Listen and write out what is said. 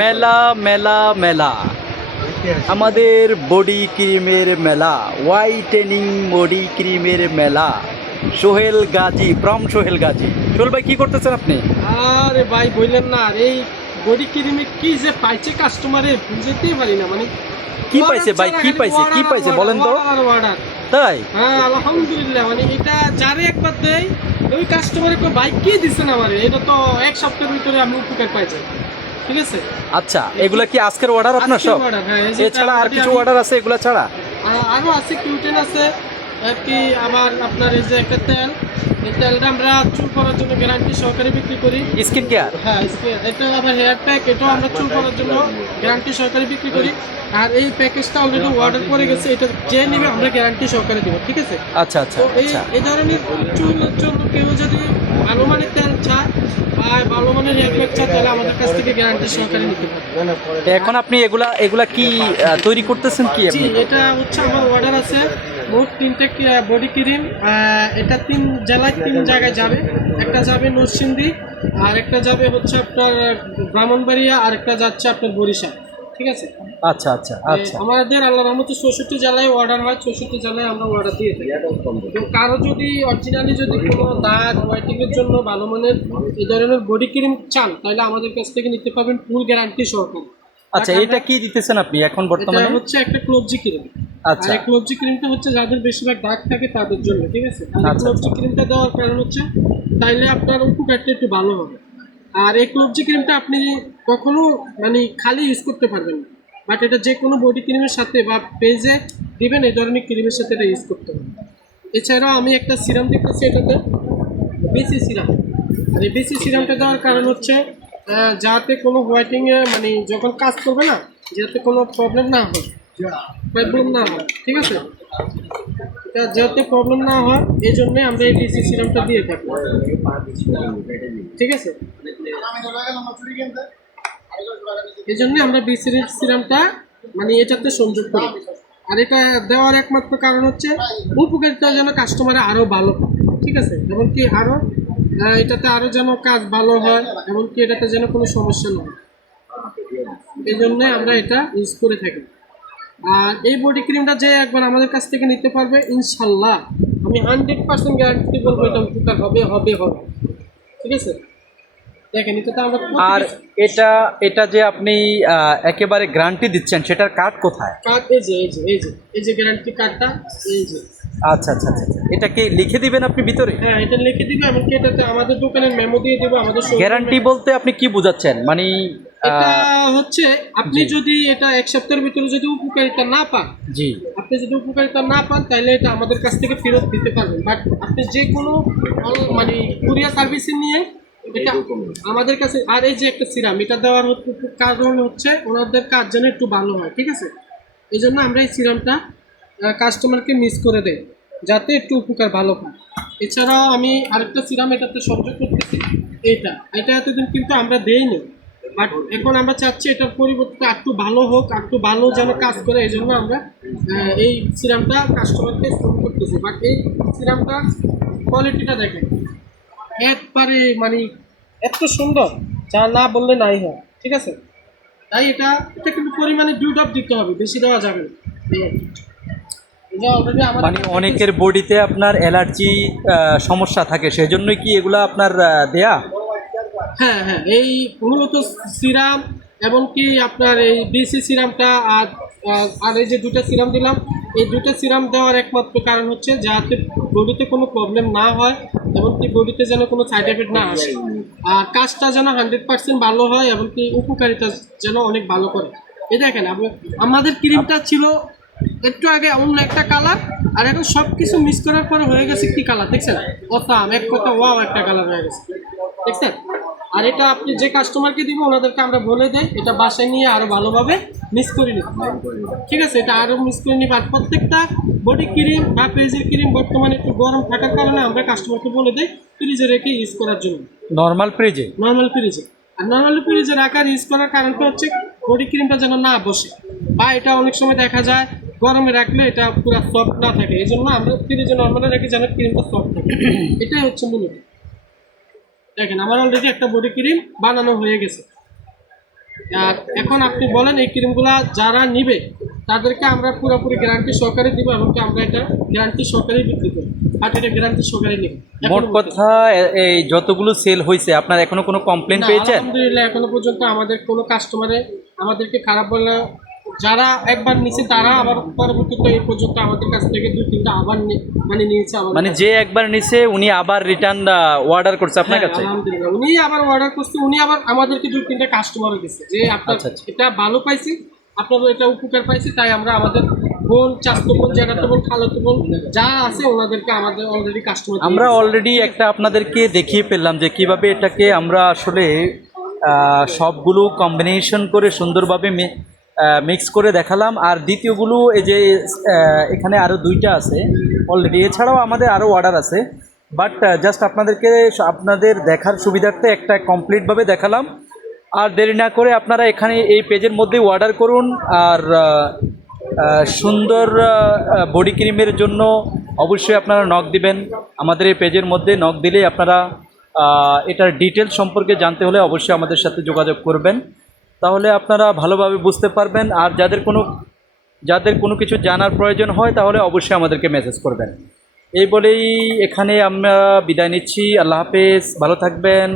মেলা মেলা মেলা আমাদের বডি ক্রিমের মেলা, হোয়াইটেনিং বডি ক্রিমের মেলা। সোহেল গাজী ফ্রম সোহেল গাজী। সোহেল ভাই কি করতেছেন আপনি? আরে ভাই বললেন না, আর এই বডি ক্রিমে কি যে পাইছে কাস্টমারে বুঝতেই পারি না। মানে কি পাইছে ভাই, কি পাইছে, কি পাইছে বলেন তো? অর্ডার। তাই? হ্যাঁ আলহামদুলিল্লাহ, মানে এটা যারে একবার দেয় ওই কাস্টমারে কো বাইক কি দিচ্ছেন আমারে, এটা তো এক সপ্তাহের ভিতরে আমি উপকার পাইছি। ঠিক আছে। আচ্ছা, এগুলা কি আজকের অর্ডার আপনার সব? হ্যাঁ, এছাড়া আর কিছু অর্ডার আছে এগুলা ছাড়া? আরো আছে, কিউটেন আছে আর কি। আবার আপনার এই যে একটা তেল, এই তেলটা আমরা চুল করার জন্য গ্যারান্টি সহকারে বিক্রি করি। Skin care? হ্যাঁ, এটা আবার হেয়ার প্যাক, এটাও আমরা চুল করার জন্য গ্যারান্টি সহকারে বিক্রি করি। আর এই প্যাকেজটা অলরেডি অর্ডার করে গেছে, এটা যে নেবে আমরা গ্যারান্টি সহকারে দেবো। ঠিক আছে। আচ্ছা আচ্ছা তো আচ্ছা। এই ধরনের চুলের জন্য কেউ যদি ভালো মানের তেল চায় বা ভালো মানের হেয়ার প্যাক চায়, তাহলে আমাদের কাছ থেকে গ্যারান্টি সহকারে নিতে পারবে। এখন আপনি এগুলা এগুলা কি তৈরি করতেছেন কি জি, আপনি? এটা হচ্ছে আমার অর্ডার আছে মোট 3টে বডি ক্রিম। এটা 3 জেলায় 3 জায়গায় যাবে। একটা যাবে নরসিংদী, আর একটা যাবে হচ্ছে আপনার ব্রাহ্মণবাড়িয়া, আর একটা যাচ্ছে আপনার বরিশাল। ঠিক আছে। আচ্ছা আচ্ছা আচ্ছা। আমাদের আল্লাহর রহমতে 64 জেলায় অর্ডার হয়, 64 জেলায় আমরা অর্ডার দিয়ে থাকি। তো কারো যদি অরিজিনালি যদি কোনো দাগ হোয়াইটিংয়ের জন্য ভালো মানের এই ধরনের বডি ক্রিম চান, তাহলে আমাদের কাছ থেকে নিতে পারবেন ফুল গ্যারান্টি সহকারে। আচ্ছা, এটা কি দিতেছেন আপনি এখন বর্তমানে? এটা হচ্ছে একটা ক্লোবজি ক্রিম। আচ্ছা আর এই ক্লোবজি ক্রিমটা হচ্ছে যাদের বেশিরভাগ দাগ থাকে তাদের জন্য। ঠিক আছে। আর এই আচ্ছা, ক্লোবজি ক্রিমটা দেওয়ার কারণ হচ্ছে তাইলে আপনার উপকারটা একটু ভালো হবে। আর এই ক্লোবজি ক্রিমটা আপনি কখনো মানে খালি ইউজ করতে পারবেন না, বাট এটা যে কোনো বডি ক্রিমের সাথে বা পেজে দিবেন এই ধরনের ক্রিমের সাথে এটা ইউজ করতে হবে। এছাড়াও আমি একটা সিরাম দেখতেছি, এটাতে বিসি সিরাম। আর এই বিসি সিরামটা দেওয়ার কারণ হচ্ছে যাতে কোনো হোয়াইটিংয়ে মানে যখন কাজ করবে না, যাতে কোনো প্রবলেম না হয়, ঠিক আছে। এটা যাতে প্রবলেম না হয় এই জন্যে আমরা এই বিসি সিরামটা দিয়ে থাকি। ঠিক আছে। এই জন্যে আমরা বিসি সিরামটা মানে এটাতে সংযোগ করি। আর এটা দেওয়ার একমাত্র কারণ হচ্ছে উপকারিতা যেন কাস্টমারে আরও ভালো হয়। ঠিক আছে। এমনকি আরও এটাতে আরও যেন কাজ ভালো হয়, এমনকি এটাতে যেন কোনো সমস্যা না হয়, এই জন্যে আমরা এটা ইউজ করে থাকি। আর এই বডি ক্রিমটা যে একবার আমাদের কাছ থেকে নিতে পারবে, ইনশাল্লাহ আমি 100% গ্যারান্টি বলবো এটা উপকার হবে হবে হবে। ঠিক আছে। দেখেন এটাতে আমরা আর এটা এটা যে আপনি একেবারে গ্যারান্টি দিচ্ছেন, সেটার কার্ড কোথায়? কার্ড এই যে গ্যারান্টি কার্ডটা এই যে। আচ্ছা আচ্ছা আচ্ছা আচ্ছা। এটা কি লিখে দিবেন আপনি ভিতরে? হ্যাঁ, এটা লিখে দিবে, এমনকি এটাতে আমাদের দোকানের মেমো দিয়ে দেবো। আমাদের গ্যারান্টি বলতে আপনি কি বোঝাচ্ছেন? মানে এটা হচ্ছে আপনি জি। যদি এটা এক সপ্তাহের ভিতরে যদি উপকারিতা না পান, জি। আপনি যদি উপকারিতা না পান তাহলে এটা আমাদের কাছ থেকে ফেরত দিতে পারবেন। বাট আপনি যে কোনো মানে কুরিয়ার সার্ভিসে নিয়ে এটা আমাদের কাছে। আর এই যে একটা সিরাম, এটা দেওয়ার কারণ হচ্ছে ওনাদের কাজ যেন একটু ভালো হয়। ঠিক আছে। এই জন্য আমরা এই সিরামটা কাস্টমারকে মিস করে দেই যাতে একটু উপকার ভালো হয়। এছাড়াও আমি আরেকটা সিরাম এটাতে সংযোগ করতেছি। এটা এতদিন কিন্তু আমরা দেইনি, বাট এখন আমরা চাচ্ছি এটার পরিবর্তে একটু ভালো হোক, একটু ভালো যেন কাজ করে। এই জন্য আমরা এই সিরামটা কাস্টমারকে ফোন করতেছি। বাট এই সিরামটা কোয়ালিটিটা দেখেন একবারে মানে এত সুন্দর, যা না বললে নাই হয়। ঠিক আছে। তাই এটা কিন্তু পরিমাণে বিল্ড আপ দিতে হবে, বেশি দেওয়া যাবে না। এটা অলরেডি আমার মানে অনেকের বডিতে আপনার অ্যালার্জি সমস্যা থাকে, সেজন্যই কি এগুলা আপনার দেয়া? হ্যাঁ হ্যাঁ, এই মূলত সিরাম এবং কি আপনার এই বিসি সিরামটা আর আর এই যে দুটো সিরাম দিলাম, এই দুটো সিরাম দেওয়ার একমাত্র কারণ হচ্ছে যাতে বডিতে কোনো প্রবলেম না হয়, এমনকি বডিতে যেন কোনো সাইড এফেক্ট না আসে, আর কাজটা যেন 100% ভালো হয়, এমনকি উপকারিতা যেন অনেক ভালো করে। এই দেখেন আমাদের ক্রিমটা ছিল একটু আগে অন্য একটা কালার, আর এখন সব কিছু মিক্স করার পরে হয়ে গেছে কি কালার দেখছেন? অসাম, এক কথা ওয়াও একটা কালার হয়ে গেছে। দেখছেন? আর এটা আপনি যে কাস্টমারকে দিব ওনাদেরকে আমরা বলে দেই এটা বাসায় নিয়ে আরো ভালোভাবে মিক্স করে নিতে। ঠিক আছে। এটা আরো মিক্স করে নিব। আর প্রত্যেকটা বডি ক্রিম বা পেজের ক্রিম বর্তমানে একটু গরম থাকার কারণে আমরা কাস্টমারকে বলে দেই ফ্রিজে রেখে ইউজ করার জন্য। নর্মাল ফ্রিজে? নর্মাল ফ্রিজে। আর নর্মাল ফ্রিজে রাখার ইউজ করার কারণটা হচ্ছে বডি ক্রিমটা যেন না বসে, বা এটা অনেক সময় দেখা যায় গরমে রাখলে এটা পুরো সফট না থাকে। এই জন্য আমরা ফ্রিজে নর্মালে রাখি যেন ক্রিমটা সফট থাকে। এটাই হচ্ছে মূলত। দেখেন আমার অলরেডি একটা বডি ক্রিম বানানো হয়ে গেছে। আর এখন আপনি বলেন এই ক্রিমগুলা যারা নিবে তাদেরকে আমরা পুরোপুরি গ্যারান্টি সহকারে দিব এবং আমরা এটা গ্যারান্টি সহকারে বিক্রি করি আর এটা গ্যারান্টি সহকারে নিব। মোট কথা এই যতগুলো সেল হয়েছে আপনার এখনো কোনো কমপ্লেন পেয়েছেন? আলহামদুলিল্লাহ এখনো পর্যন্ত আমাদের কোনো কাস্টমারে আমাদেরকে খারাপ বলে, যারা একবার নিছে তারা আবার পরবর্তীতে এই পর্যন্ত আমাদের কাছ থেকে 2-3টা আবার মানে নিয়েছে আমাদের মানে যে একবার নিছে উনি আবার রিটার্ন অর্ডার করছে আপনার কাছে? আলহামদুলিল্লাহ উনি আবার অর্ডার করছে, উনি আবার আমাদেরকে 2-3টা কাস্টমারও দিচ্ছে যে আপনার আচ্ছা। এটা ভালো পাইছি, আপনারও এটা উপকার পাইছি, তাই আমরা আমাদের বোন, চাচাতো বোন, জ্যাঠাতো বোন, খালাতো বোন যা আছে ওনাদেরকে আমাদের অলরেডি কাস্টমার আমরা অলরেডি একটা আপনাদেরকে দেখিয়ে পেলাম যে কিভাবে এটাকে আমরা আসলে সবগুলো কম্বিনেশন করে সুন্দরভাবে মিক্স করে দেখালাম। আর দ্বিতীয়গুলো এই যে এখানে আরও 2টা আছে অলরেডি, এছাড়াও আমাদের আরও অর্ডার আছে, বাট জাস্ট আপনাদেরকে আপনাদের দেখার সুবিধার্থে একটা কমপ্লিটভাবে দেখালাম। আর দেরি না করে আপনারা এখানে এই পেজের মধ্যে অর্ডার করুন। আর সুন্দর বডি ক্রিমের জন্য অবশ্যই আপনারা নক দিবেন আমাদের এই পেজের মধ্যে। নক দিলেই আপনারা এটার ডিটেলস সম্পর্কে জানতে হলে অবশ্যই আমাদের সাথে যোগাযোগ করবেন, তাহলে আপনারা ভালোভাবে বুঝতে পারবেন। আর যাদের কোনো কিছু জানার প্রয়োজন হয় তাহলে অবশ্যই আমাদেরকে মেসেজ করবেন। এই বলেই এখানে আমরা বিদায় নিচ্ছি। আল্লাহ হাফেজ, ভালো থাকবেন।